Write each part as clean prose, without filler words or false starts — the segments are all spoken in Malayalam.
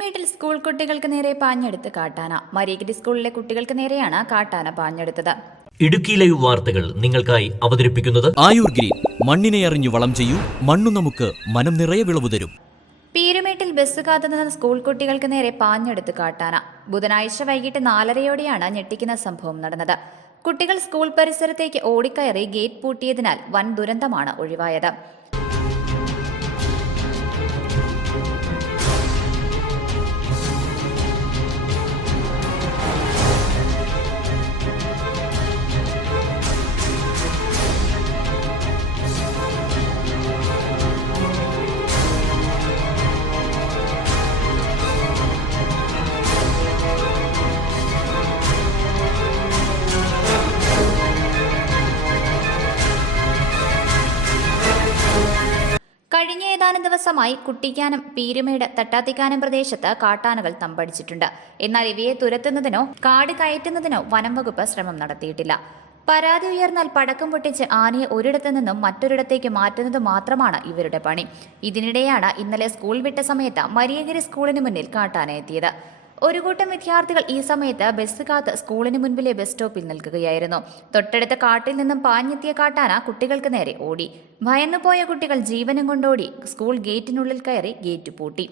പീരുമേട്ടിൽ സ്കൂൾ കുട്ടികൾക്ക് നേരെ പാഞ്ഞെടുത്ത് കാട്ടാന. മരിയഗിരി സ്കൂളിലെ കുട്ടികൾക്ക് നേരെയാണ് കാട്ടാന പാഞ്ഞെടുത്തത്. ഇടുക്കി ലൈവ് വാർത്തകൾ നിങ്ങൾക്കായി അവതരിപ്പിക്കുന്നത് ആയുർ ഗ്രീൻ. മണ്ണിനെ അറിഞ്ഞു വളം ചെയ്യൂ, മണ്ണു നമുക്ക് മനം നിറയെ വിളവ് തരും. പീരുമേട്ടിൽ ബസ് കാത്തുനിന്ന സ്കൂൾ കുട്ടികൾക്ക് നേരെ പാഞ്ഞെടുത്ത് കാട്ടാന. ബുധനാഴ്ച വൈകിട്ട് 4:30-യോടെയാണ് ഞെട്ടിക്കുന്ന സംഭവം നടന്നത്. കുട്ടികൾ സ്കൂൾ പരിസരത്തേക്ക് ഓടിക്കയറി ഗേറ്റ് പൂട്ടിയതിനാൽ വൻ ദുരന്തമാണ് ഒഴിവായത്. കഴിഞ്ഞ ഏതാനും ദിവസമായി കുട്ടിക്കാനം, പീരുമേട്, തട്ടാത്തിക്കാനം പ്രദേശത്ത് കാട്ടാനകൾ തമ്പടിച്ചിട്ടുണ്ട്. എന്നാൽ ഇവയെ തുരത്തുന്നതിനോ കാട് കയറ്റുന്നതിനോ വനം വകുപ്പ് ശ്രമം നടത്തിയിട്ടില്ല. പരാതി ഉയർന്നാൽ പടക്കം പൊട്ടിച്ച് ആനയെ ഒരിടത്തു നിന്നും മറ്റൊരിടത്തേക്ക് മാറ്റുന്നത് മാത്രമാണ് ഇവരുടെ പണി. ഇതിനിടെയാണ് ഇന്നലെ സ്കൂൾ വിട്ട സമയത്ത് മരിയഗിരി സ്കൂളിന് മുന്നിൽ കാട്ടാന എത്തിയത്. ഒരു കൂട്ടം വിദ്യാർത്ഥികൾ ഈ സമയത്ത് ബസ് കാത്ത് സ്കൂളിന് മുൻപിലെ ബസ് സ്റ്റോപ്പിൽ നിൽക്കുകയായിരുന്നു. തൊട്ടടുത്ത കാട്ടിൽ നിന്നും പാഞ്ഞെത്തിയ കാട്ടാന കുട്ടികൾക്ക് നേരെ ഓടി. ഭയന്നുപോയ കുട്ടികൾ ജീവനും കൊണ്ടോടി സ്കൂൾ ഗേറ്റിനുള്ളിൽ കയറി ഗേറ്റ് പൂട്ടി.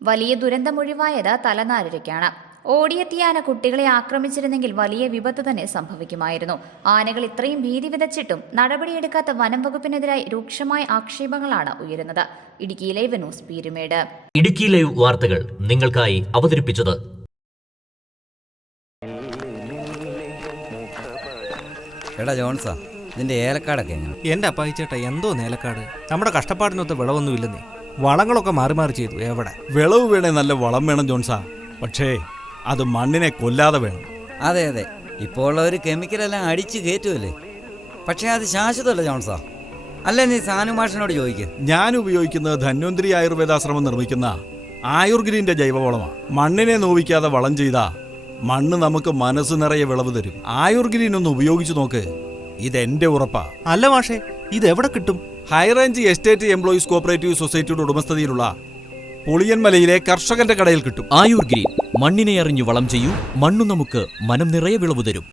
വലിയ ദുരന്തമൊഴിവായത് തലനാരിഴയ്ക്കാണ്. ഓടിയെത്തിയ ആന കുട്ടികളെ ആക്രമിച്ചിരുന്നെങ്കിൽ വലിയ വിപത്ത് തന്നെ സംഭവിക്കുമായിരുന്നു. ആനകൾ ഇത്രയും ഭീതി വിതച്ചിട്ടും നടപടിയെടുക്കാത്ത വനം വകുപ്പിനെതിരായി രൂക്ഷമായ ആക്ഷേപങ്ങളാണ് ഉയരുന്നത്. Idukki live news, Peermade. Idukki live വാർത്തകൾ നിങ്ങൾക്കായി അവതരിപ്പിച്ചത് എടാ ജോൺസാ, നിന്റെ ഏലക്കാടൊക്കെ എങ്ങനെ? എന്റെ അപ്പായിച്ചേട്ടാ, എന്തോ നേലക്കാട്. നമ്മുടെ കഷ്ടപ്പാടിനൊത്ത് വിളവൊന്നുമില്ലെന്നേ. വളങ്ങളൊക്കെ മാറി മാറി ചെയ്തു. എവിടെ വിളവ് വേണേ നല്ല വളം വേണം ജോൺസാ, പക്ഷേ അത് മണ്ണിനെ കൊല്ലാതെ വേണം. അതെ അതെ, ഇപ്പോൾ ഉള്ളവർ കെമിക്കലെല്ലാം അടിച്ച് കയറ്റുമല്ലേ. പക്ഷേ അത് ശാശ്വതമല്ല ജോൺസാ. അല്ല, നീ സാനുമാഷിനോട് ചോദിക്കുക. ഞാൻ ഉപയോഗിക്കുന്നത് ധന്വന്തരി ആയുർവേദാശ്രമം നിർമ്മിക്കുന്ന ആയുർഗ്രീന്റെ ജൈവവളമാണ്. മണ്ണിനെ നോവിക്കാതെ വളം ചെയ്താ മണ്ണ് നമുക്ക് മനസ്സ് നിറയെ വിളവ് തരും. ആയുർഗ്രീൻ ഒന്ന് ഉപയോഗിച്ചു നോക്ക്, ഇതെന്റെ ഉറപ്പാ. അല്ല മാഷേ, ഇത് എവിടെ കിട്ടും? ഹൈറേഞ്ച് എസ്റ്റേറ്റ് എംപ്ലോയീസ് കോപ്പറേറ്റീവ് സൊസൈറ്റിയുടെ ഉടമസ്ഥതയിലുള്ള പുളിയൻമലയിലെ കർഷകന്റെ കടയിൽ കിട്ടും. ആയുർ ഗ്രീൻ. മണ്ണിനെ അറിഞ്ഞു വളം ചെയ്യൂ, മണ്ണു നമുക്ക് മനം നിറയെ വിളവ് തരും.